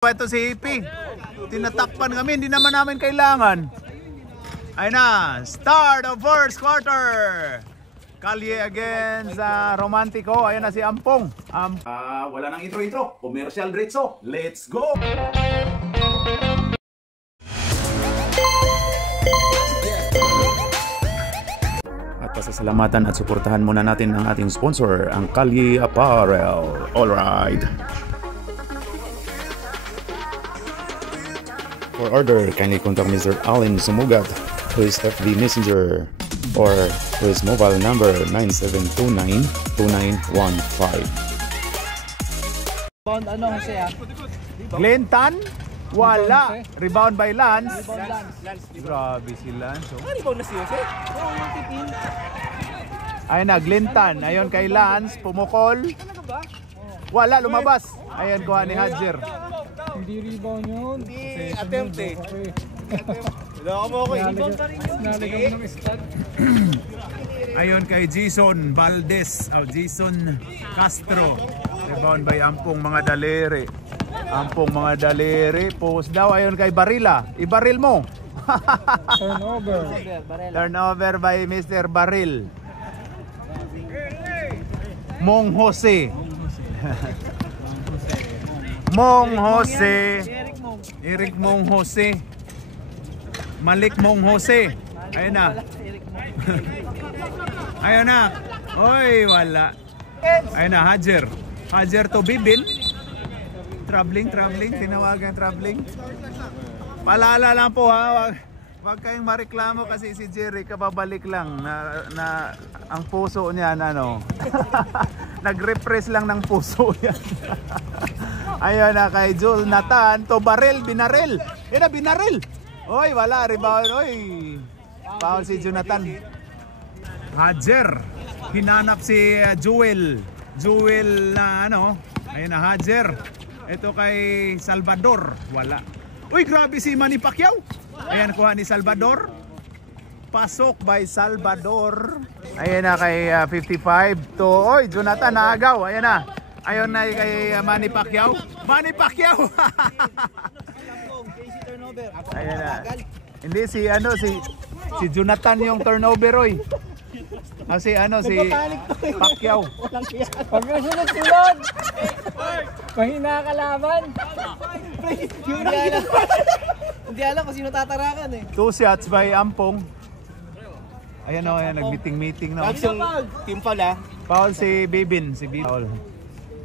Ito si Hippie. Tinatakpan kami, hindi naman namin kailangan. Ayun na, start of first quarter. Kalye again sa Romantico. Ayun na si Ampong. Wala nang intro-intro. Commercial diretso. Let's go! At pasasalamatan at suportahan muna natin ang ating sponsor, ang Kalye Apparel. Alright. For order, kindly contact Mr. Allen Sumugat to his FB Messenger or to his mobile number 9729-2915. Rebound ano kasi Glentan? Wala. Rebound by Lance. Lance. Grabe si Lance. Oh. Rebound na si Jose? Oo, yung tipin. Ayun na, Glentan. Ayun kay Lance, pumukol. Talaga ba? Wala, lumabas. Ayun, kuha ni Hadjer. Hindi rebound yun. Hindi attempt eh. Wala ako mo ako eh. Rebound pa rin yun. Nalagam ng stud. Ayun kay Jason Valdez. Jason Castro. Rebound by Ampong mga daliri. Ampong mga daliri. Post daw. Ayun kay Barila. Ibaril mo. Turnover. Turnover by Mr. Baril. Mong Jose. Mong Jose. Eric Mong Jose. Malik Mong Jose. Ayun na. Ayun na. Oy, wala. Ayun na, Hadjer. Hadjer to Bibin. Traveling. Tinawagan traveling. Paalala lang po ha. Wag kayong mareklamo kasi si Jerry kababalik lang na ang puso niya ano. Nag-repress lang ng puso yan. Ayun na kay Jonathan to Barrel, binaril. Yan na, binaril. Oy, wala, rebound. Oy, foul si Jonathan. Hadjer, hinanap si Jewel na ano. Ayun na, Hadjer. Ito kay Salvador, wala. Uy, grabe si Manny Pacquiao. Ayan, kuha ni Salvador. Pasok by Salvador. Ayan na kay 55 to. Oy, Jonathan naagaw. Ayan na. Ayun na kay Manny Pacquiao. Manny Pacquiao. Ayan na. Hindi si Jonathan yung turnover oy. Si Pacquiao. Pag sunod-sunod. Mahina kalaban. Hindi alam kung sino tatarakan eh. 2 shots by Ampong. Ayan o, nag-meeting na. Team pala. Foul si Bibin. Foul.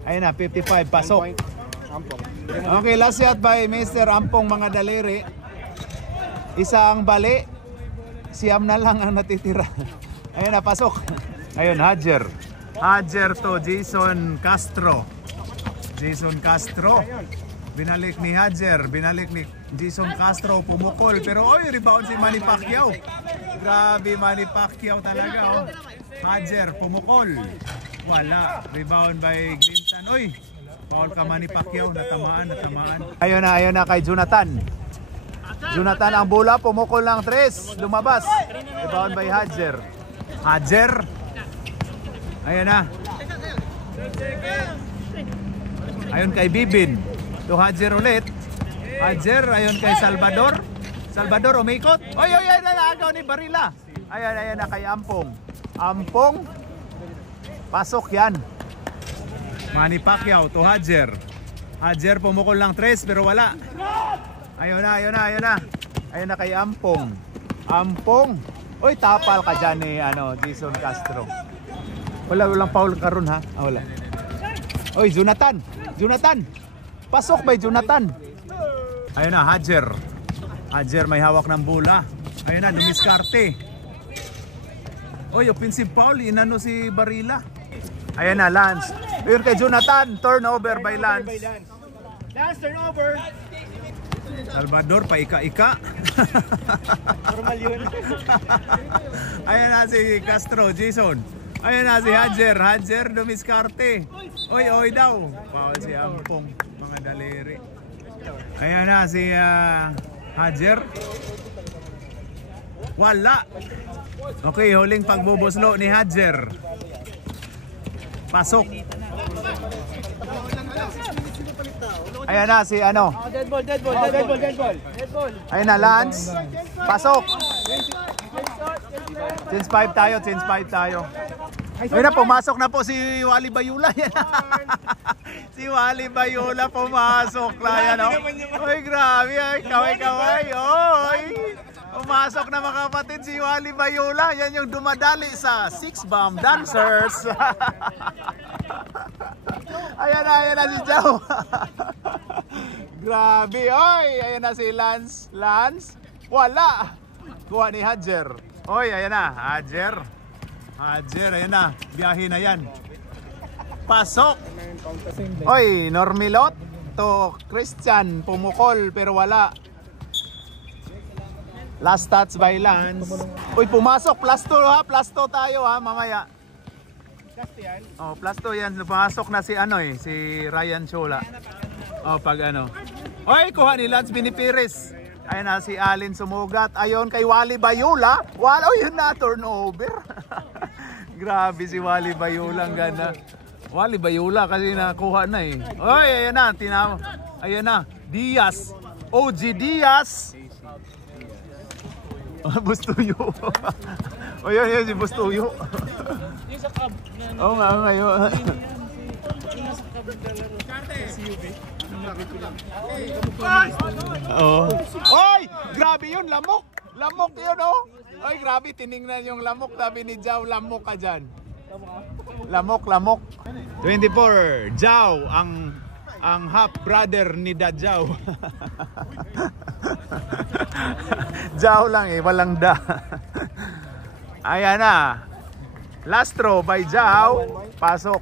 Ayun na, 55, pasok. Okay, last shot by Mr. Ampong mga daliri. Isa ang bali. Siyam na lang ang natitira. Ayun na, pasok. Ayun, Hadjer. Hadjer to Jason Castro. Jason Castro. Binalik ni Hadjer. Binalik ni Jason Castro. Pumukol. Pero oy, rebound si Manny Pacquiao. Grabe Manny Pacquiao talaga oh. Hadjer, pumukol. Wala. Rebound by Glinton. Oy, foul ka Manny Pacquiao. Natamaan. Ayun na kay Jonathan. Jonathan ang bola. Pumukol ng 3. Lumabas. Rebound by Hadjer. Hadjer. Ayun na. Ayun kay Bibin. To Hadjer ulit. Hadjer, ayun kay Salvador. Salvador umikot. Oy, naagaw ni Barila. Ayun na kay Ampong. Ampong. Pasok yan. Manny Pacquiao to Hadjer. Hadjer pumukol ng 3 pero wala. Ayun na. Ayun na kay Ampong. Ampong. Oy, tapal ka dyan ni Jason Castro. Walang foul karon ha. Wala. Oy, Jonathan. Pasok by Jonathan. Ayun na, Hadjer. Hadjer may hawak ng bola. Ayun na, dumiskarte. Oy, offensive foul. Inano si Barila. Ayun na, Lance. Ayun kay Jonathan. Turnover by Lance. Last turnover. Salvador, paika-ika. Normal yun. Ayun na si Castro, Jason. Ayun na si Hadjer. Hadjer dumiskarte. Oy daw. Foul si Ampong. Mga daliri. Ayun na si Hadjer. Wala. Okay, huling pagbubuslo ni Hadjer. Pasok. Ayan na si ano. Dead ball. Ayun na, Lance. Pasok. Change 5 tayo. Ayun na, pumasok na po si Wally Bayula. Yan. Si Wally Bayula pumasok na yan. Oy, grabe. Ay, kaway. Oy. Pumasok na mga kapatid si Wally Bayula. Yan yung dumadali sa 6 Bomb Dancers. Ayan na si Joe. Grabe. Oy, ayan na si Lance. Wala. Kuha ni Hadjer. Oy, ayan na. Hadjer, ayan na. Biyahe na yan. Pasok. Oy, Normilot to Christian. Pumukol pero wala. Last touch by Lance. Uy, pumasok. Plus 2 ha. Plus 2 tayo ha, mamaya. Oh, plus 2 yan. Pumasok na si si Ryan Chola. Oh, pag ano. Oy, kuha ni Lance Binipiris. Ayun na si Alin sumugat. Ayon kay Wally Bayula. Yun na, turnover. Grabe si Wally Bayula. Ang ganda. Wally Bayula kasi nakuha na eh. Oy, ayan na. Ayan na. Diaz. OG Diaz. Bustuyo. O yun si Bustuyo. Yung sa cab. Oo nga, ngayon. Oh. Oy! Grabe yun, lamok! Lamok yun, oh! Oy, grabe, tiningnan yung lamok. Sabi ni Jao, lamok ka dyan. Lamok. 24, Jao, ang half brother ni Dadjao. Jao lang walang da. Ayan na. Last throw by Jao. Pasok.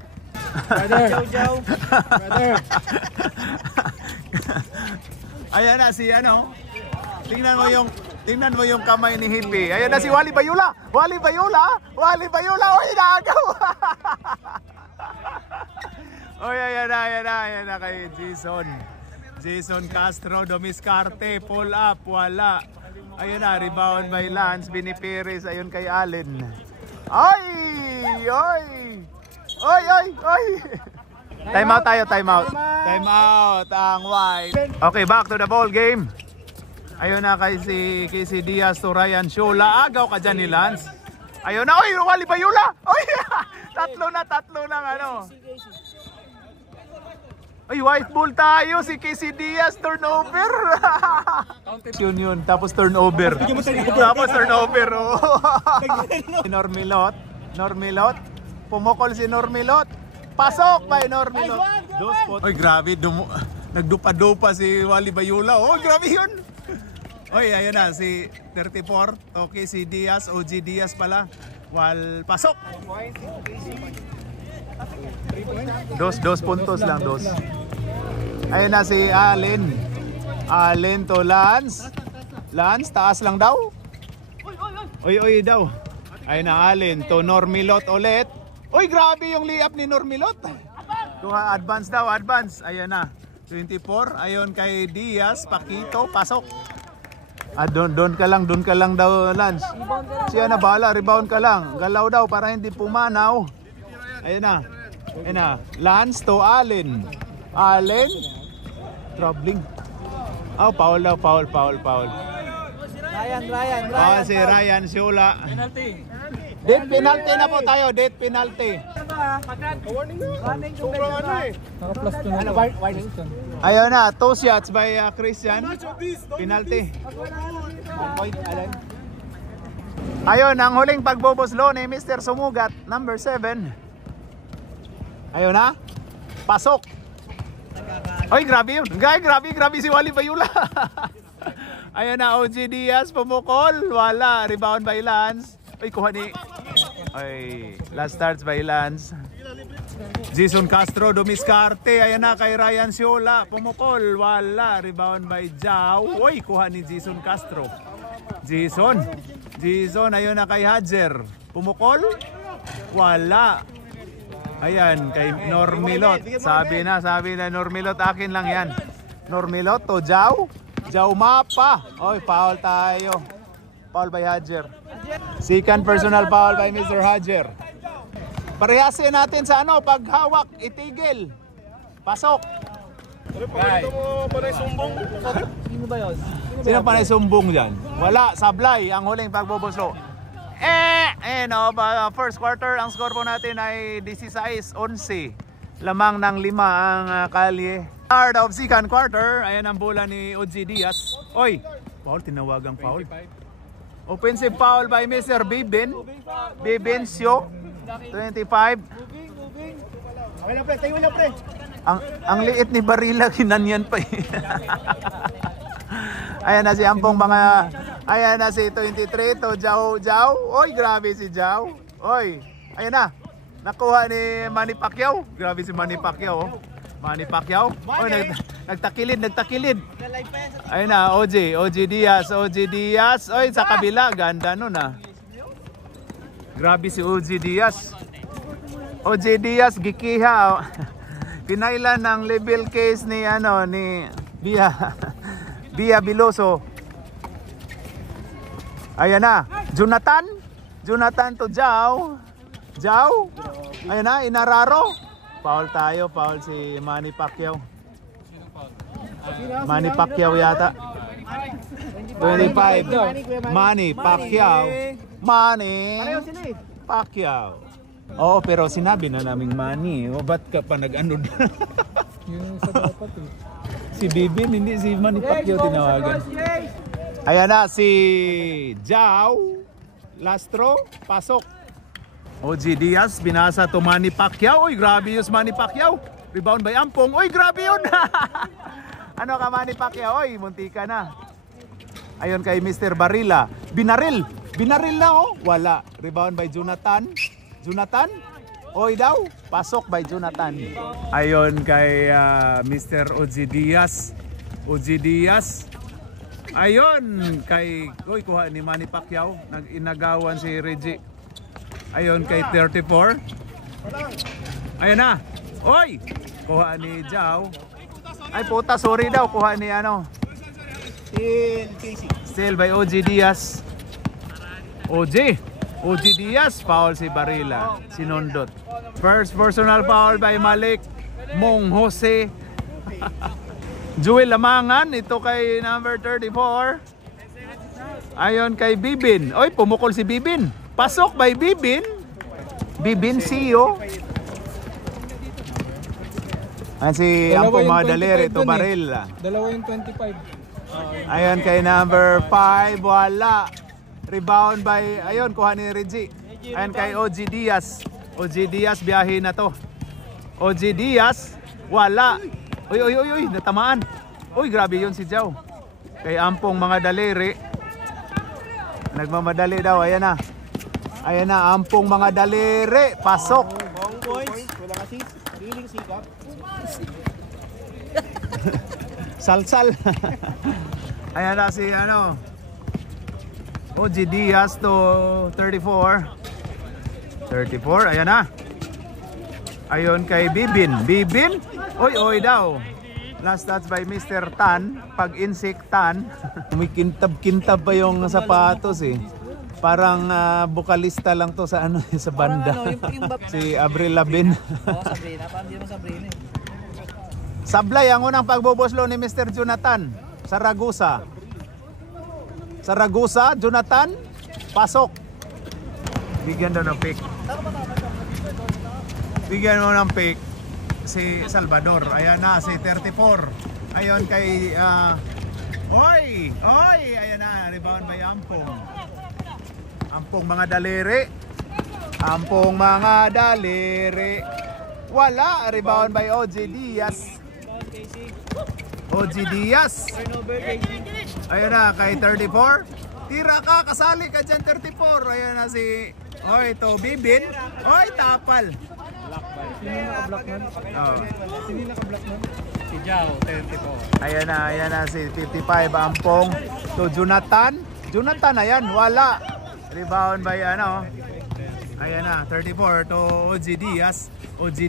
Brother. Ayan na si tingnan mo yung kamay ni Hippie. Ayan na si Wally Bayula. Oy, naagaw. Oy, ayan na kay Jason Castro, Domiscarte, pull up, wala. Ayun na, rebound by Lance Binipiris. Ayun kay Allen. Oy! Time out tayo. Time out ang white. Okay, back to the ball game. Ayun na kay si Diaz to Ryan Chola. Agaw ka dyan ni Lance. Ayun na, oy, Wally Bayula. Oy, tatlo na ano. Ay, white ball tayo. Si Casey Diaz, turnover. yun. Tapos turnover. Normilot. Pumukol si Normilot. Pasok by Normilot. Oy, grabe. Nagdupa-dupa si Wally Bayula. Oh, grabe yun. Oy, ayun na. Si 34. Okay, si Diaz. OG Diaz pala. Pasok. 2 puntos lang. Ayun na si Allen to Lance, taas lang daw. Oy daw. Ayun na Allen to Normilot ulit. Oy, grabe yung layup ni Normilot. Kuha advance. Ayun na 24. Ayun kay Diaz, Pakito, pasok. Doon ka lang daw, Lance. Siya na bala, rebound ka lang. Galaw daw para hindi pumanaw. Ayun na. Lance to Allen. Troubling. Oh, foul. Ryan. Si Ryan Chola. Penalty. Dead penalty na po tayo. Dead penalty. Warning sobrang Naka-plus 2 na. warning. Ayun na. 2 shots by Christian. Penalty. Ayun, ang huling pagbubuslo ni Mr. Sumugat, number 7. Ayun na. Pasok. Oy, grabe yun. Grabe si Wally Bayula. Ayun na, OG Diaz, pumukol. Wala. Rebound by Lance. Oy, kuha ni. Oy, last starts by Lance. Jason Castro, Domiscarte. Ayun na, kay Ryan Chola. Pumukol. Wala. Rebound by Jao. Oy, kuha ni Jason Castro. Jason, ayun na kay Hadjer. Pumukol. Wala. Ayan, kay Normilot. Sabi na Normilot, akin lang yan. Normilot to Jao. Jao mapa. Oy, foul tayo. Foul by Hadjer. Second personal foul by Mr. Hadjer. Parehasin natin sa paghawak, itigil. Pasok. Pakita mo panay sumbong. Sino ba yun? Sino pa na sumbong dyan? Wala, sablay ang huling pagbubuslo. First quarter, ang score po natin ay 16-11. Lamang ng 5 ang kalye. Start of second quarter, ayan ang bola ni OG Diaz. Oy, foul, tinawagang foul. Offensive foul by Mr. Bibencio, 25. Okay lang pre, tayo lang pre. Ang liit ni Barila, kinanyan pa eh. Ayan na si Ampong mga, ayan na si 23 to Jao. Oy, grabe si Jao. Oy, ayan na. Nakuha ni Manny Pacquiao. Grabe si Manny Pacquiao. Manny Pacquiao. Oy, nagtakilid. Ayan na, OG Diaz. Oy, sa kabila, ganda nun ah. Grabe si OG Diaz. OG Diaz, gikiha. Pinailan ng level case ni Bia Biloso. Ayan na, Jonathan to Jao. Ayan na, Inararo. Foul si Manny Pacquiao. Manny Pacquiao yata. 25. Manny Pacquiao. Oo, pero sinabi na naming Manny. O ba't ka pa nag-ano? Yun sa dapat eh. Si Bibin, hindi si Manny Pacquiao tinawagan. Ayan na, si Jao Lastro, pasok. OG Diaz, binasa to Manny Pacquiao. Uy, grabe yung Manny Pacquiao. Rebound by Ampong. Uy, grabe yun. Ano ka Manny Pacquiao? Uy, muntika na. Ayon kay Mr. Barila. Binaril na oh. Wala. Rebound by Jonathan. Oy daw. Pasok by Jonathan. Ayon kay Mr. OG Diaz. Ayon kay kuha ni Manny Pacquiao. Nag-inagawan si Reggie. Ayon kay 34. Ayan na. Oy! Kuha ni Jao. Ay puta, sorry daw. Kuha ni Still by OG Diaz. OG Diaz. Foul si Barila. Sinundot. First personal foul by Malik Mong Jose. Joel Lamangan. Ito kay number 34. Ayon kay Bibin. Oy, pumukol si Bibin. Pasok by Bibencio. Si Ampong mga daliri to Baril. Dalawa yung 25. Ayon kay number 5, wala. Rebound by, ayon, kuha ni Reggie. Ayon kay OG Diaz. Biyahe na to. OG Diaz, wala. Uy, natamaan. Uy, grabe yun si Jao. Kay Ampong mga daliri. Nagmamadali daw, ayan na. Ampong mga daliri. Pasok. Wala kasi feeling sikap. Salsal. Ayan na si OG Diaz to 34. Ayan na. Ayon kay Bibin. Oy daw. Last touch by Mr. Tan. Pag-insik Tan. May kintab pa yung sapatos eh. Parang bukalista lang to sa sa banda. Si Avril Lavigne. Sabrina, parang di naman Sabrina eh. Sablay ang unang pagbubuslo ni Mr. Jonathan. Saragusa, Jonathan, pasok. Bigyan daw ng pick. Bigyan mo ng pick si Salvador. Ayan na si 34. Ayon kay Oy, ayan na, rebound by Ampong mga daliri. Wala, rebound by OG Diaz. Ayun na kay 34. Tira ka, kasali ka dyan 34. Ayun na si to Bibin. Tapal. Sino naka-block nun? Si Jao, 34. Ayan na si 55 Ampong to Jonathan, ayan, wala. Rebound by ayan na, 34 to OG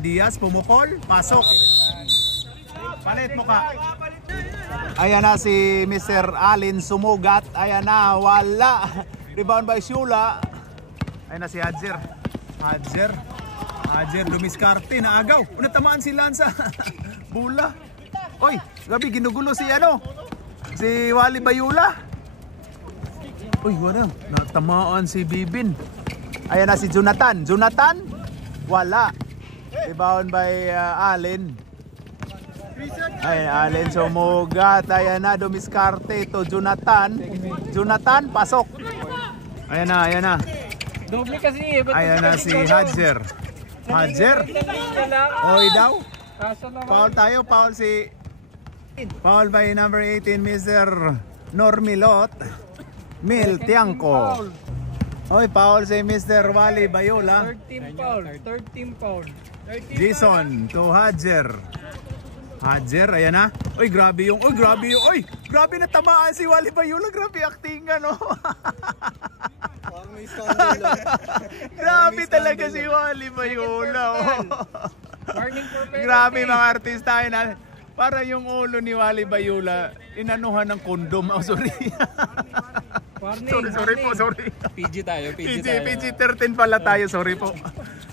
Diaz, pumukol, pasok. Palit mo ka. Ayan na si Mr. Alin sumugat. Ayan na, wala. Rebound by Shula. Ayan na si Hadjer dumiskarte na agaw. Natamaan si Lanza. Bula. Oy, gabi ginugulo si ano? Si Wally Bayula. Uy, wala. Natamaan si Bibin. Ayan na si Jonathan. Jonathan? Wala. Rebound by Allen. Ayan, Allen sumugat. Ayan na, dumiskarte ito. Jonathan. Jonathan, pasok. Ayan na, ayan na. Doble kasi eh. Ayan na si Hadjer. Hadjer? Oy daw. Kaso naman. Foul tayo, foul si... Foul by number 18, Mr. Normilot. Mil Tiangco. Oy, foul si Mr. Wally Bayula. 13 foul. 13 foul. Jason to Hadjer. Hadjer, ayan na. Oy, grabe yung... Oy, grabe yung... Oy, grabe na tamaan si Wally Bayula. Grabe acting ano. Parang may scandal lang. Grabe talaga si Wally Bayula. Warning for penalty. Grabe mga artista na. Para yung ulo ni Wally Bayula, inanuhan ng kondom. Oh, sorry. Warning. sorry po, sorry. PG tayo, PG tayo. PG-13 pala tayo, sorry po.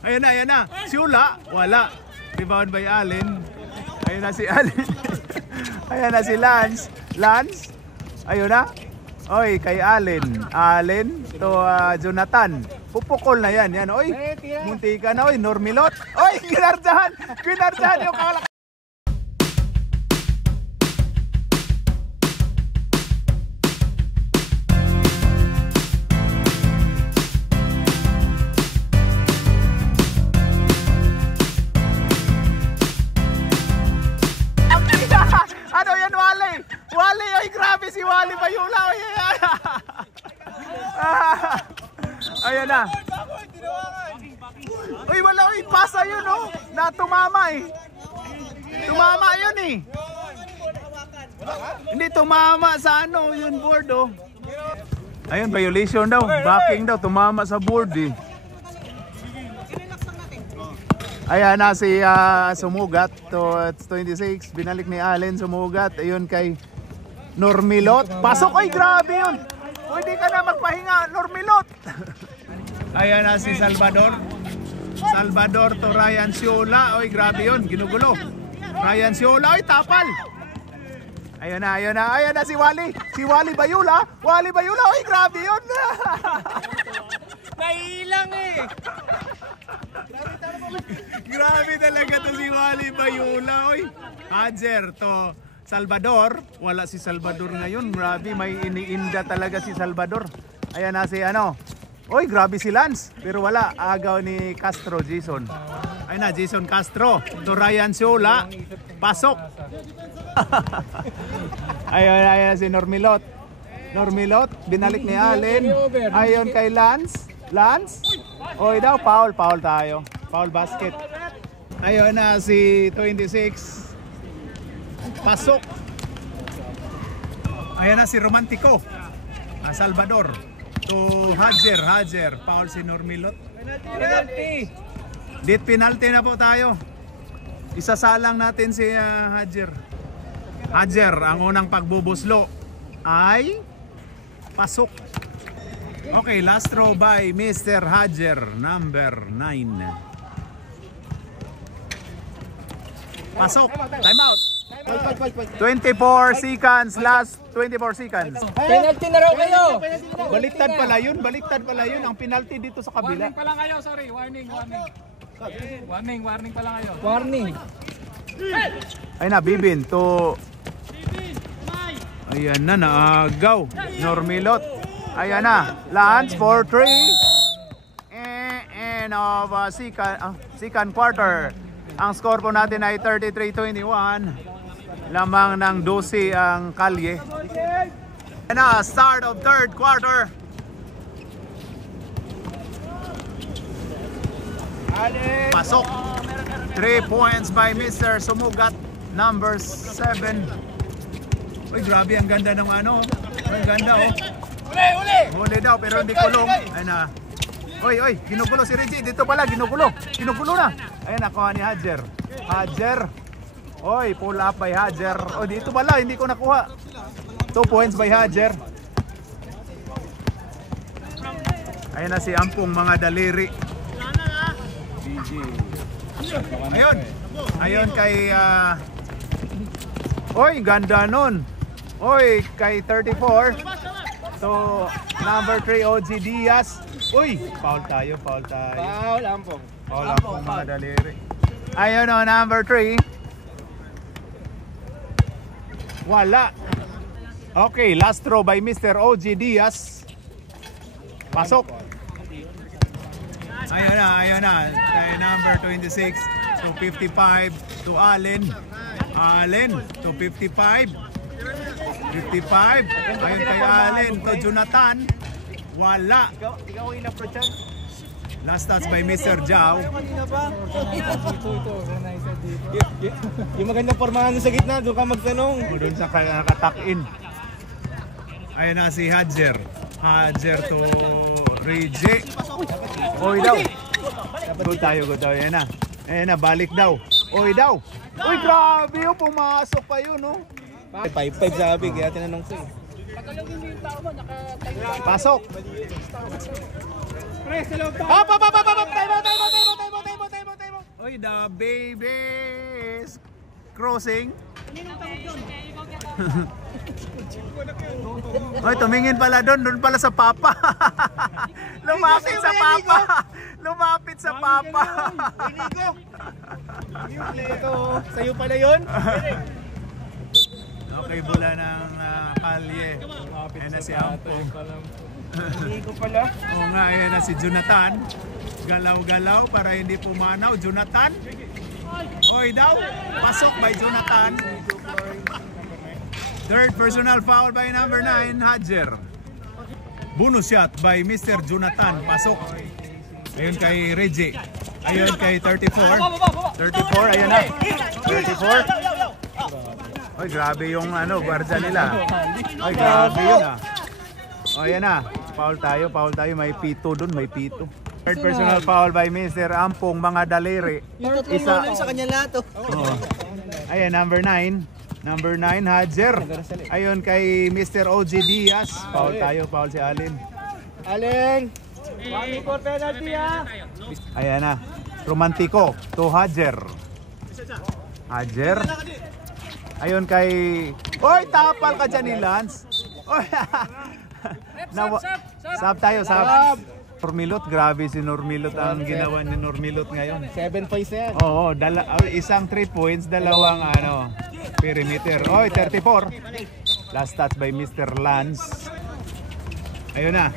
Ayan na, ayan na. Si Ula, wala. Rebound by Allen. Ayan na si Allen. Ayan na si Lance. Lance, ayun na. Oy, kay Allen. Allen to Jonathan. Pupukol na yan. Yan, oy. Munti ka na, oy. Normilot. Oy, kinardyahan. Kinardyahan yung kakalak. Ano yan, Wally? Wally, oy, grabe si Wally Bayula. Oy, ayan na. Uy, wala, uy, pasa yun, oh. Natumama eh. Tumama yun eh. Hindi tumama sa ano, yun board, oh. Ayun, violation daw. Backing daw, tumama sa board eh. Ayan na si sumugat to 26. Binalik ni Allen, sumugat. Ayun kay Normilot. Pasok, ay grabe yun. Pwede ka na magpahinga, Normilot. Ayan na si Salvador. Salvador to Ryan Siola. Oy, grabe yun, ginugulo. Ryan Siola, oy, tapal. Ayan na, ayan na, ayan na si Wally. Si Wally Bayula. Wally Bayula, oy, grabe yun. Nailang eh. Grabe talaga to si Wally Bayula, oy. Hadjer to Salvador. Wala si Salvador ngayon. Grabe, may iniinda talaga si Salvador. Ayan na si ano. Oy, grabe si Lance. Pero wala, agaw ni Castro, Jason. Ayan na, Jason Castro to Ryan Siola. Pasok. Ayan, ayan si Normilot. Normilot, binalik ni Allen. Ayon kay Lance. Lance. Oy daw, foul, foul tayo. Foul basket. Ayun na si 26. Pasok. Ayun na si Romantico. Salvador. To Hadjer, Hadjer. Foul si Normilot. Penalty. Dit penalty na po tayo. Isasalang natin si Hadjer. Hadjer, ang unang pagbubuslo ay pasok. Okay, last throw by Mr. Hadjer, number 9. Pasok, time out. 24 seconds, last 24 seconds. Penalty na raw kayo. Baliktad pala yun, baliktad pala yun. Ang penalty dito sa kabila. Warning pa lang kayo, sorry. Warning, warning. Warning pa lang kayo. Warning. Ay na, Bibin to... Ayan na, naagaw. Normilot. Ayan na, Lance for 3. And of second quarter. Ang score po natin ay 33-21. Lamang ng 12 ang kalye. And na, start of third quarter. Pasok. 3 points by Mr. Sumugat, number 7. Uy, grabe, ang ganda ng ano. Ang ganda, oh. Huli daw, pero hindi kulong. Ayun na. Oy, ginugulo si Reggie. Dito pala, ginugulo. Ginugulo na. Ayun, nakuha ni Hadjer. Hadjer. Oy, pull up by Hadjer. Oh, dito pala, hindi ko nakuha. 2 points by Hadjer. Ayun na si Ampong mga daliri. BG. Ayun. Ayun kay Oy, ganda nun. Oy, kay 34. So, number 3, OG Diaz. Uy, foul tayo. Foul, Ampong. Foul ako mga daliri. Ayun o, number 3. Wala. Okay, last throw by Mr. OG Diaz. Pasok. Ayun na. Kay number 26 to 55 to Allen. Allen to 55. 55. Ayun kay Allen to Jonathan. Wala. Ikaw enough for chance. Last touch by Mr. Jao. Yung magandang pormahan sa gitna, doon ka magtanong. Doon sa nakatuck-in. Ayun na si Hadjer. Hadjer to Reggie. Oy daw. Good tayo. Ayan na, balik daw. Oy daw. Uy, grabe yun. Pumasok pa yun, no? 5-5 sabi, kaya tinanong ko eh. Pasok. Hop. Time. Oy, the baby is crossing. Oy, tumingin pala doon pala sa papa. Lumapit sa papa. Ito, sa'yo pala yun? Okay, bola ng Kalye. Ayan na si Ampong. Inigo pala. Oo nga, ayan na si Jonathan. Galaw-galaw para hindi pumanaw. Jonathan. Oy daw. Pasok by Jonathan. Third personal foul by number 9, Hadjer. Bonus shot by Mr. Jonathan. Pasok. Ayun kay Reggie. Ayun kay 34. 34, ayun na. 34. Oy, grabe yung gwardiya nila. Oy, grabe yun ah. O, ayan na. Foul tayo. May pito dun, may pito. Third personal foul by Mr. Ampong, mga daliri. Isa sa kanya lahat. oh. Ayan, number 9. Number 9, Hadjer. Ayun kay Mr. OG Diaz. Foul tayo, foul si Allen. Allen! 1 for penalty ha! Ayan na. Romantiko to Hadjer. Hadjer. Ayun kay... Oy, tapal ka dyan ni Lance. Oy, sab tayo. Normilot, grabe si Normilot ang ginawa ni Normilot ngayon. 7 points yan. Oo, isang 3 points, dalawang perimeter. Oy, 34. Last touch by Mr. Lance. Ayun na,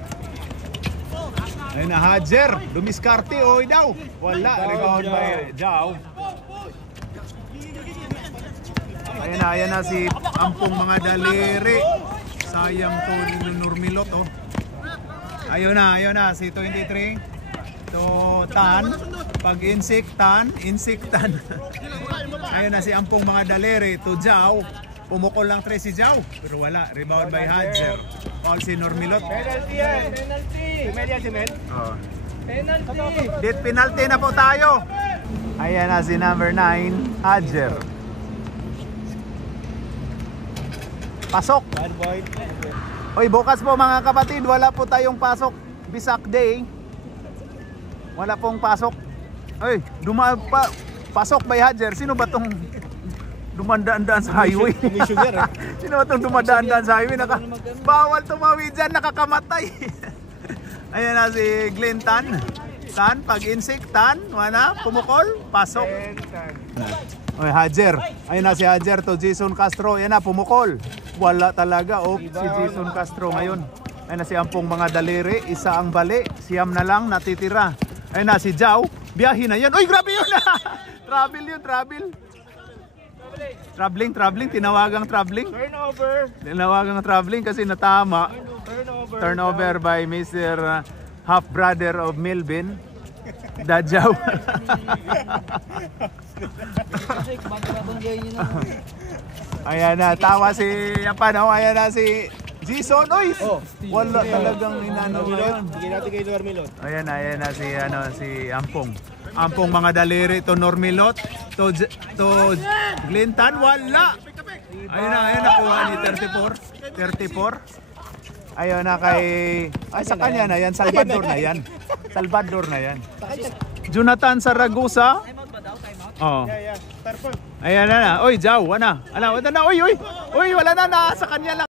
Hadjer. Dumiskarte, oy daw. Wala, rebound by Jao. Ayan na si Ampong, mga daliri. Sayang to ni Normilot, oh. Ayun na si 23 to Tan. Pag insect Tan. Ayun na si Ampong, mga daliri to Jao. Pumukol lang 3 si Jao, pero wala. Rebound by Hadjer. Foul si Normilot. Penalty yan! Penal yan si Mel? Oh. Penalty! Penalty na po tayo. Ayan na si number 9, Hadjer. Pasok. 1 point. Oy, bukas po mga kapatid, wala po tayong pasok. Bisak Day. Wala pong pasok. Oy, pasok by Hadjer. Sino ba tong dumandaan-daan sa highway? Sino ba tong dumadaan-daan sa highway? Bawal tumawid dyan, nakakamatay. Ayan na si Glenn Tan. Pag insect Tan, pumukol, pasok. Oy, Hadjer. Ayun na si Hadjer to Jason Castro. Ayan na, pumukol. Wala talaga. Si Jason Castro ngayon. Ayun na si Ampong, mga daliri. Isa ang bali. Siyam na lang natitira. Ayun na si Jao. Biyahe na yan. Uy, grabe yun. Travel. Traveling. Tinawagang traveling. Tinawagang traveling kasi natama. Turnover by Mr. Half brother of Melvin. Dajaw. Ayan na, tawa si ayan na si Jason. Oy, wala talagang inano ngayon. Hindi natin kay Normilot. Ayan na si Ampong. Ampong, mga daliri to Normilot, to Glintan, wala. Ayun na kuha ni 34. Ayun na kay sa kanya na yan, Salvador na yan. Jonathan Saragosa. Oh. Ayan na. Uy, Jaw, wala na. Uy, wala na. Sa kanya lang.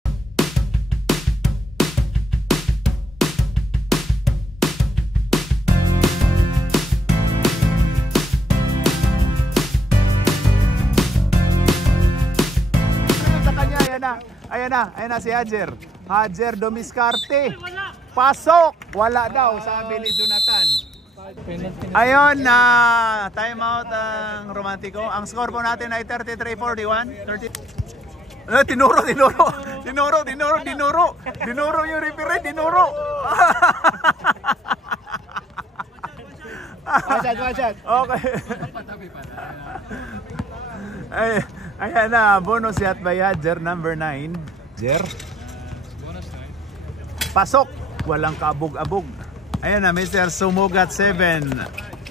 Sa kanya, ayan na si Hajer. Hajer Dumiscarte. Pasok! Wala daw, sabi ni Jonathan. Ayun na time out ang Romántico. Ang score po natin ay 33-41. Tinuro yung referee, tinuro. One shot. Okay. Ayan na, bonus shot by Hajer, number 9. Jer. Pasok, walang kaabog-abog. Ayan na, Mr. Sumugat 7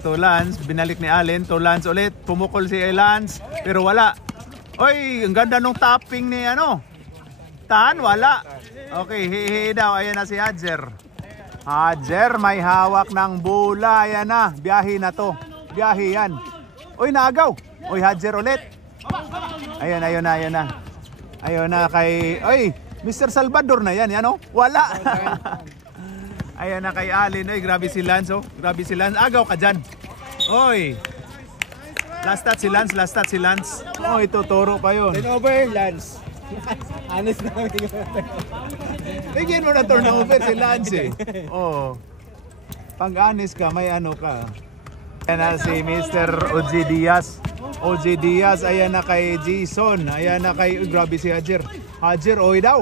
to Lance, binalik ni Allen, to Lance ulit, pumukol si Lance, pero wala. Oy, ang ganda nung tapping ni Tan, wala. Okay, hihi daw, ayan na si Hajer. Hajer, may hawak ng bola, ayan na, biyahe na to, biyahe yan. Oy, naagaw. Oy, Hajer ulit. Ayan na kay, oy, Mr. Salvador na yan, wala. Ayan na kay Allen. Ay, grabe si Lance, Grabe si Lance. Agaw ka dyan. Oy. Last touch si Lance. Oh, ito, toro pa yun. Turnover, Lance. Honest na kami. Bigyan mo na turnover si Lance Oh. Pag-honest ka, may ka. Ayan na si Mr. OG Diaz. Ayan na kay Jason. Ayan na kay, grabe si Hajer. Oy daw.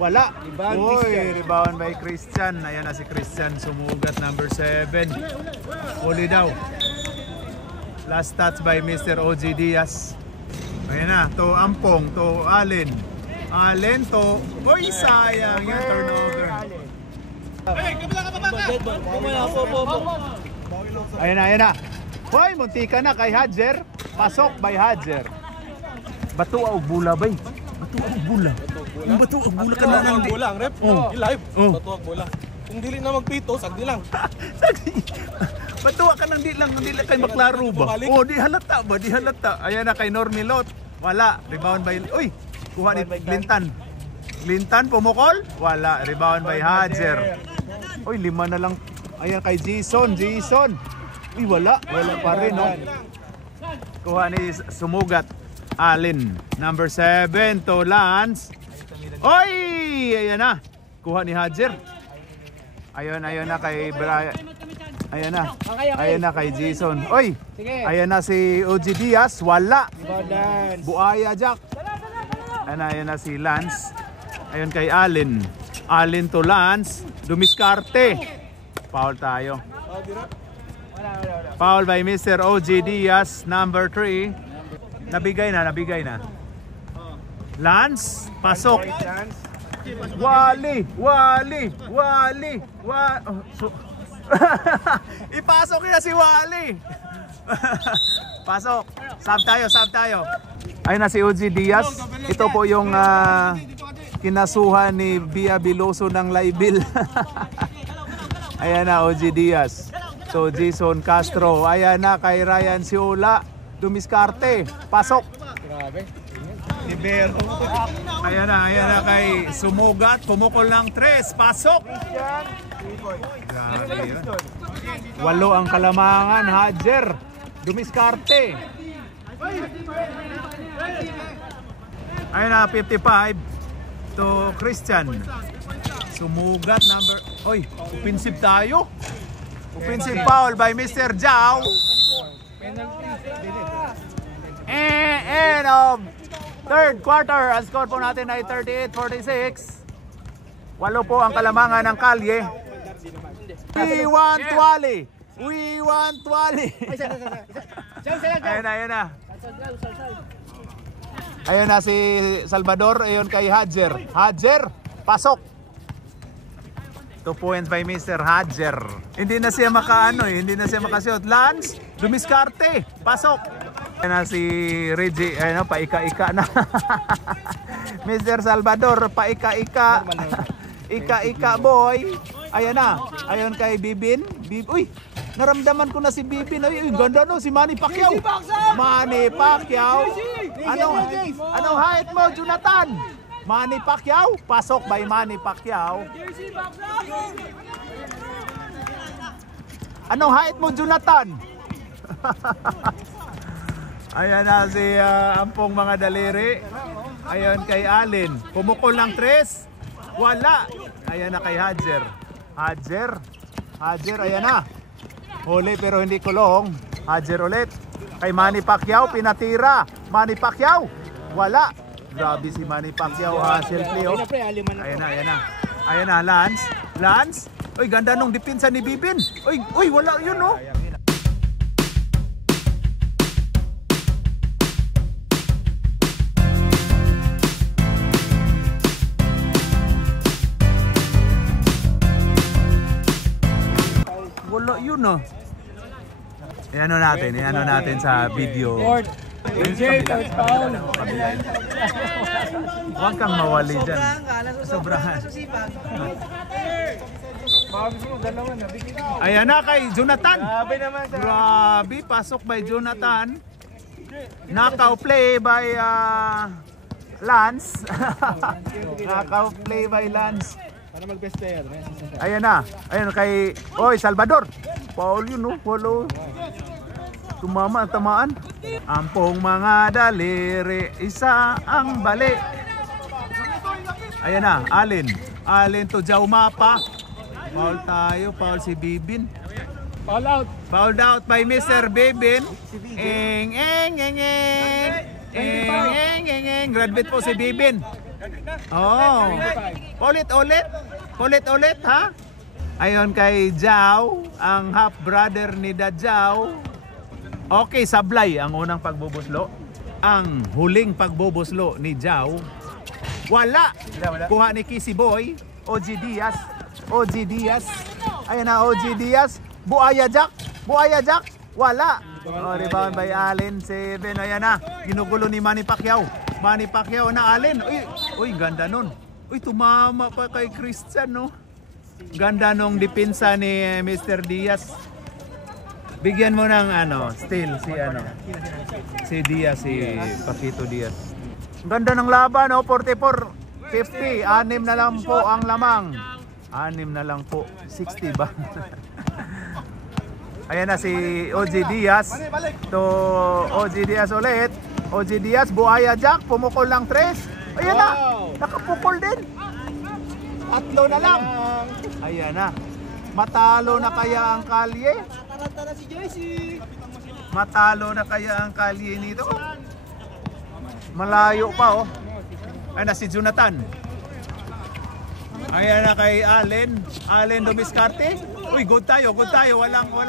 Wala. Rebound by Christian. Ayan na si Christian. Sumugat, number 7. Uli daw. Last touch by Mr. OG Diaz. Ayan na. To Ampong. To Allen. To... Uy, sayang. Yan, turnover. Ayan na. Hoy, muntika na kay Hajer. Pasok by Hajer. Bato og bula bay. Yung bato og bula ka na lang. Bola, ang rep. I-live. Bato og bola. Kung dili na magpito, sagdi lang. Bato ka nang di lang kay maklaro ba? Di halata. Ayan na kay Normilot. Wala. Rebound by... Uy, kuha ni Glintan pumukol. Wala. Rebound by Hajer. Uy, 5 na lang. Ayan kay Jason. Uy, wala pa rin, Kuha ni Sumugat. Allen, number 7 to Lance. Oy! Ayan na. Kuha ni Hajer. Ayun na kay Brian. Ayan na kay Jason. Oy! Ayan na si OG Diaz. Wala. Buaya Jack. Ayan na si Lance. Ayun kay Allen. Allen to Lance. Dumiscarte. Foul tayo. Foul by Mr. OG Diaz, number 3. Nabigay na. Lance, pasok. Wali. Ipasok niya si Wali. Pasok. Sub tayo. Ayun na si OG Diaz. Ito po yung kinasuhan ni Bia Biloso ng Laibil. Ayan na, OG Diaz. So, Jason Castro. Ayan na kay Ryan Siola. Dumiscarte. Pasok. Grabe. Ibero. Ayan na kay Sumugat. Pumukol ng 3. Pasok. Grabe yun. 8 ang kalamangan. Hajer. Dumiscarte. Ayan na, 55 to Christian. Sumugat, number... Oy, offensive tayo. Offensive foul by Mr. Jao. End of third quarter. Ang score po natin ay 38-46. 8 po ang kalamangan ng Kalye. We want Wally. Ayun na. Ayun na si Salvador. Ayun kay Hajer. Pasok. 2 points by Mr. Hajer. Hindi na siya makashot. Lance, Dumiscarte. Pasok. Ayun na si Reggie. Ayun na, paika-ika na. Mr. Salvador, paika-ika. Ika-ika boy. Ayun na. Ayun kay Bibin. Uy, naramdaman ko na si Bibin. Ay, ganda no, si Manny Pacquiao. Manny Pacquiao. Anong height mo, Jonathan? Manny Pacquiao. Pasok by Manny Pacquiao. Anong height mo, Jonathan? Ayan na si Ampong mga daliri. Ayan kay Allen. Pumukol ng 3. Wala. Ayan na kay Hadjer. Hadjer, ayan na. Huli pero hindi kulong. Hadjer ulit. Kay Manny Pacquiao, pinatira. Manny Pacquiao. Wala. Grabe si Manny Pacquiao. Selfie oh. Ayan na. Ayan na, Lance. Uy, ganda nung depensa ni Bibin. Uy, wala yun oh. Wala yun oh. Iano natin sa video. AJ, third foul. Huwag kang mawali dyan. Sobrahan. Ayan na kay Jonathan. Grabe, pasok by Jonathan. Knockout play by Lance. Knockout play by Lance. Para mag-best player. Ayan na. Ayan kay Salvador. Paul yun no. Follow. Tumama, tamaan. Ampong mga daliri, isa ang bali. Ayan na, Allen to Jaumapa. Foul si Bibin. Fouled out by Mr. Bibin. Graduate po si Bibin. Oh. Ulit ha. Ayon kay Jao, ang half brother ni Dajao. Okay, sablay ang unang pagbubuslo. Ang huling pagbubuslo ni Jao. Wala. Kuha ni Kissy Boy. OG Diaz. Ayan na, OG Diaz. Buaya Jack. Wala. Rebound by Allen. 7. Ayan na. Ginugulo ni Manny Pacquiao na Allen. Uy, ganda nun. Uy, tumama pa kay Christian, no? Ganda nung depensa ni Mr. Diaz. Bigyan mo ng steal si Diaz, si Paquito Diaz. Ganda ng laban, 44-50. 6 na lang po ang lamang. 6 na lang po. 60 ba? Ayan na si OG Diaz. To OG Diaz ulit. OG Diaz, Buaya Jack, pumukol ng 3. Ayan na, nakapukol din. 3 na lang. Ayan na. Matalo na kaya ang kalye? Matalo na kaya ang kalye nito? Malayo pa oh. Ayan na si Jonathan. Ayan na kay Allen dumiskarte. Uy, good tayo. Walang.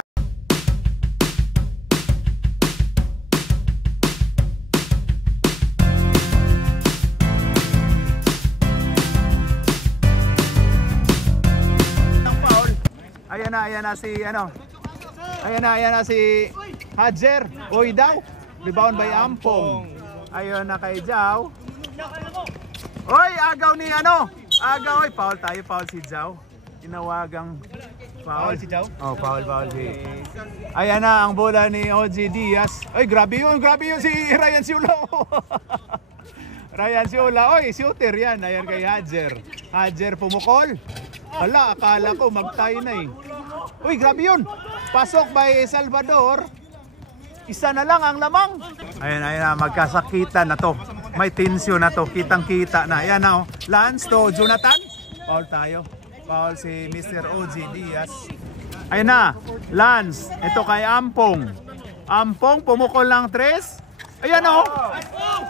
Ayan na si Hadjer. Oy daw. Rebound by Ampong. Ayan na kay Jao. Oy, agaw ni Agaw, foul si Jao. Tinawagang foul si Jao? Oh, foul si. Ayan na ang bola ni OG Diaz. Ay, grabe yun si Ryan Siula. Ryan Siula, shooter yan. Ayan kay Hadjer pumukol. Hala, akala ko mag-tie na eh. Uy, grabe yun. Pasok by Salvador. Isa na lang ang lamang. Ayan na, magkasakitan na to. May tensyon na to. Kitang-kita na. Ayan na oh. Lance to Jonathan. Foul tayo. Foul si Mr. OG Diaz. Ayan na. Lance. Ito kay Ampong. Ampong, pumukol ng 3. Ayan oh.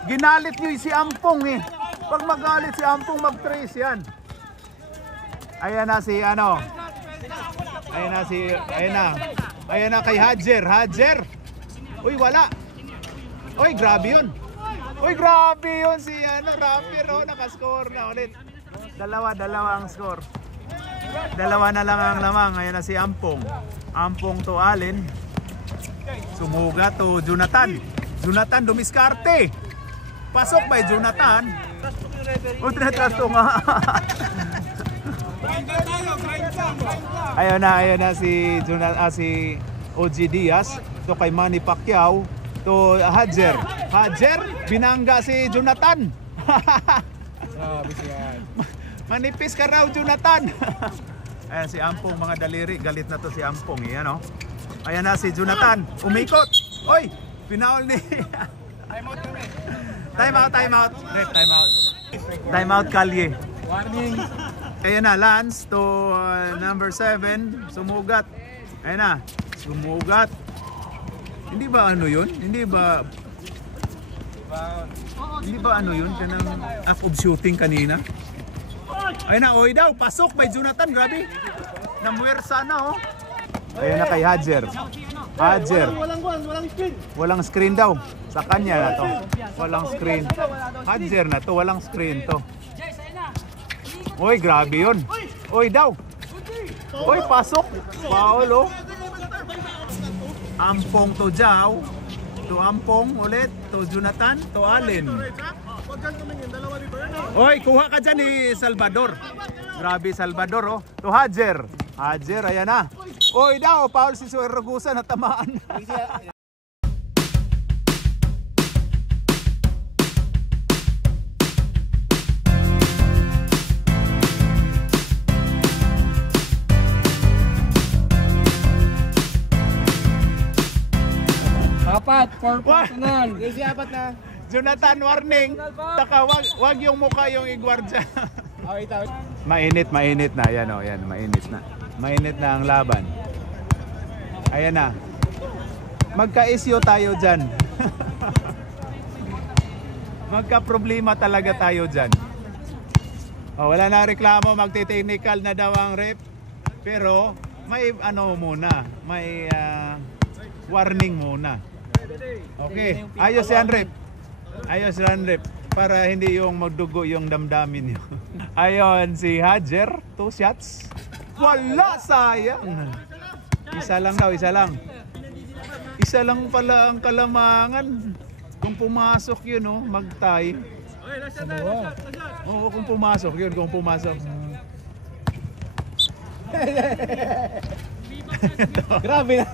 Ginalit nyo si Ampong eh. Pag magalit si Ampong, mag-3 yan. Ayan na si Ayan na kay Hadjer. Uy, wala. Uy, grabe yun si Rapper naka-score na ulit. Dalawa ang score. 2 na lang ang lamang. Ayan na si Ampong to Allen. Sumuga to Jonathan dumiskarte. Pasok by Jonathan. Tinatras to nga. Ayun na si si OG Diaz to kay Manny Pacquiao to Hadjer. Hadjer binangga si Jonathan. Manipis ka raw, Jonathan. Ayan si Ampong, mga daliri, galit na to si Ampong, yan oh. Ayan na si Jonathan, umikot. Oy, pinaul ni Time out. Ref, time out Kalye. Warning. Ayan na, Lance to number 7, sumugat. Ayan na, sumugat. Hindi ba ano yun? Hindi ba ano yun? Kanang act of shooting kanina? Ayun na, oy daw, pasok by Jonathan, grabe. Namuwersa na oh. Ayun na kay Hadjer. Hadjer. Walang screen daw. Sa kanya na to. Walang screen. Hadjer na to, walang screen to. Oy, grabe yun. Oy daw. Oy, pasok. Foul oh. Ampong to Jao. To Ampong ulit. To Jonathan. To Allen. Oy, kuha ka dyan ni Salvador. Grabe Salvador oh. To Hadjer. Hadjer, ayan na. Oy daw, foul si Suergusa na tamaan. Apat, 4 personal. Apat na. Jonathan, warning. Saka wag yung mukha yung igwardya. Mainit na. Ayan o, yan. Mainit na. Mainit na ang laban. Ayan na. Magka-isyo tayo dyan. Magka-problema talaga tayo dyan. Oh, wala na reklamo. Magti-technical na daw ang rep. Pero may ano muna. May warning muna. Okay. Ayos yan rep. Ayos yan rep. Para hindi yung magdugo yung damdamin nyo. Ayon si Hadjer, 2 shots. Wala, sayang. Isa lang daw, isa lang. Isa lang pala ang kalamangan. Kung pumasok yun, oh, mag-tie. Oo, kung pumasok yun, kung pumasok. Grabe na.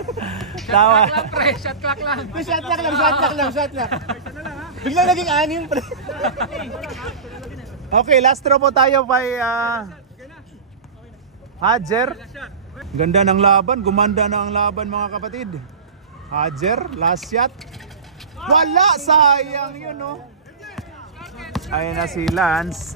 Tawa. Shot clock lang. Shot lang. Biglang naging 6 pre. Okay, last throw po tayo kay Hadjer. Ganda ng laban, gumanda na ang laban mga kapatid. Hadjer, last shot. Wala, sayang yun oh. Ayun na si Lance.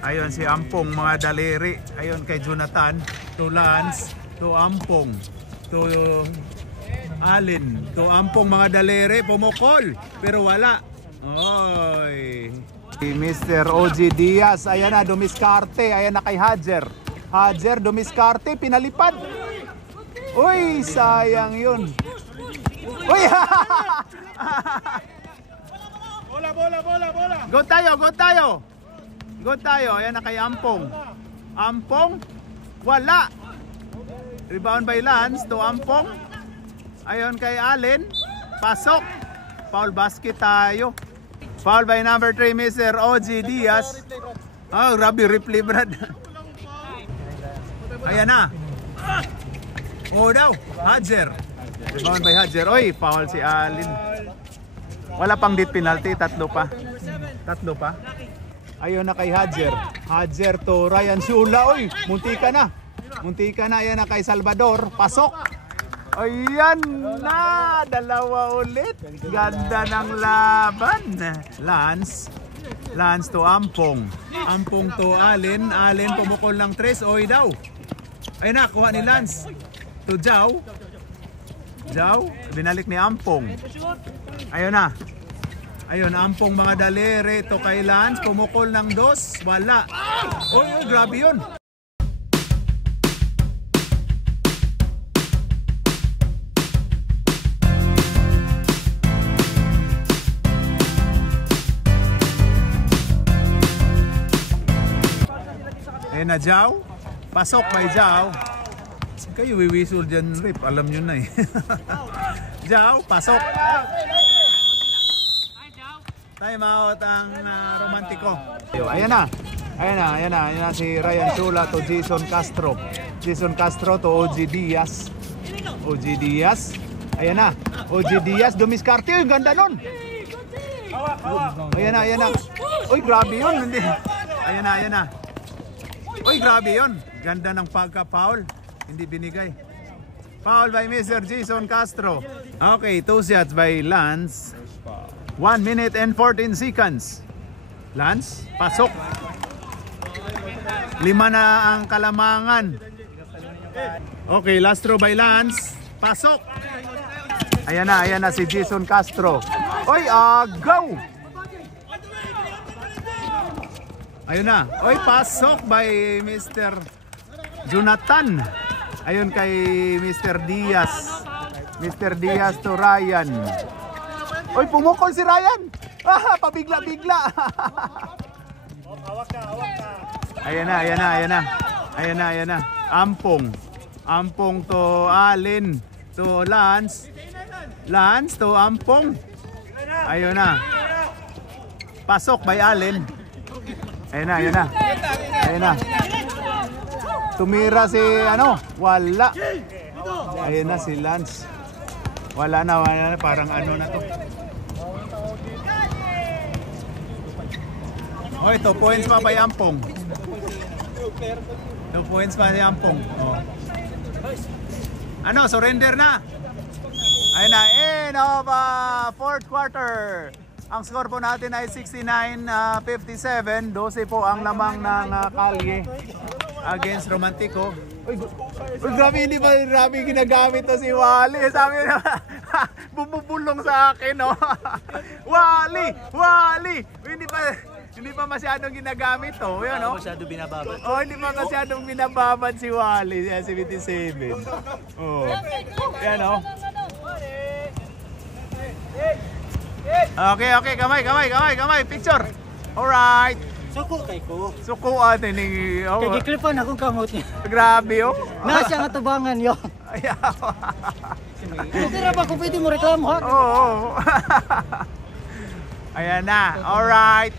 Ayun si Ampong, mga daliri. Ayun kay Jonathan, to Lance, to Ampong, to Allen, to Ampong, mga daliri, pumukol. Pero wala. Oy. Si Mr. OG Diaz, ayan na, dumiskarte. Ayan na kay Hadjer. Hadjer, dumiskarte, pinalipad. Uy, sayang yun. Uy! Bola. Go tayo. Ayan na kay Ampong. Ampong, wala. Rebound by Lance to Ampong. Ayon kay Allen. Pasok. Foul basket tayo. Foul by number 3, Mr. OG Diaz. Oh, grabe replay, Brad. Ayan na. Oh daw, Hadjer. Rebound by Hadjer. Oy, foul si Allen. Wala pang dit penalty, tatlo pa. Ayun na kay Hadjer. Hadjer to Ryan Shula. Oy, munti ka na. Ayan na kay Salvador. Pasok. Ayan na, dalawa ulit. Ganda ng laban. Lance to Ampong. Ampong to Allen. Allen pumukol ng 3. Oy daw. Ayun na, kuha ni Lance. To Jao. Binalik ni Ampong. Ayun na. Ayun, Ampong, mga daliri. To kay Lance. Pumukol ng 2. Wala. Oy, grabe yun. Na Jao, pasok may Jao. Kayo wiwisul dyan rip, alam nyo na eh. Jao, pasok. Time out ang romantiko. Ayan na. Ayan na si Ryan Chula to Jason Castro. Jason Castro to OG Diaz. OG Diaz. Ayan na. OG Diaz, dumiskarte. Ang ganda nun. Ayan na. Uy, grabe yun. Hindi. Ayan na. Uy, grabe yun. Ganda ng pagka-foul. Hindi binigay. Foul by Mr. Jason Castro. Okay, 2 shots by Lance. 1 minute and 14 seconds. Lance, pasok. 5 na ang kalamangan. Okay, last throw by Lance. Pasok. Ayan na si Jason Castro. Oy, go! Ayun na. Oy, pasok by Mr. Jonathan. Ayun kay Mr. Diaz. Mr. Diaz to Ryan. Oy, pumukol si Ryan. Pabigla-bigla. Ayan na. Ampong to Alin. To Lance. Lance to Ampong. Ayun na. Pasok by Alin. Ayan na. Tumira si wala. Ayun na si Lance. Wala na, parang na to. Oy, 2 points pa by Ampong. 2 points pa si Ampong. Oh. Surrender na. Ayun na, end of 4th quarter. Ang score po natin ay 69-57. 12 po ang lamang ng Kalye against Romantico. Uy, grabe, hindi ba grabe ginagamit to si Wally? Sabi na, bumubulong sa akin, no? Wally! Hindi pa masyadong ginagamit to. Yan, no? Masyado binababad. Hindi pa masyadong binababad si Wally. 77. Oh. Yan, no? Okay. Kamay. Picture. Alright. Suko kay ko. Suko atin ni. Kay giklipan akong kamot niya. Grabe oh. Nasa nga tubangan yo. Ayaw. Pero ba kung pwede mo reklamo ha? Oo. Ayan na. Alright.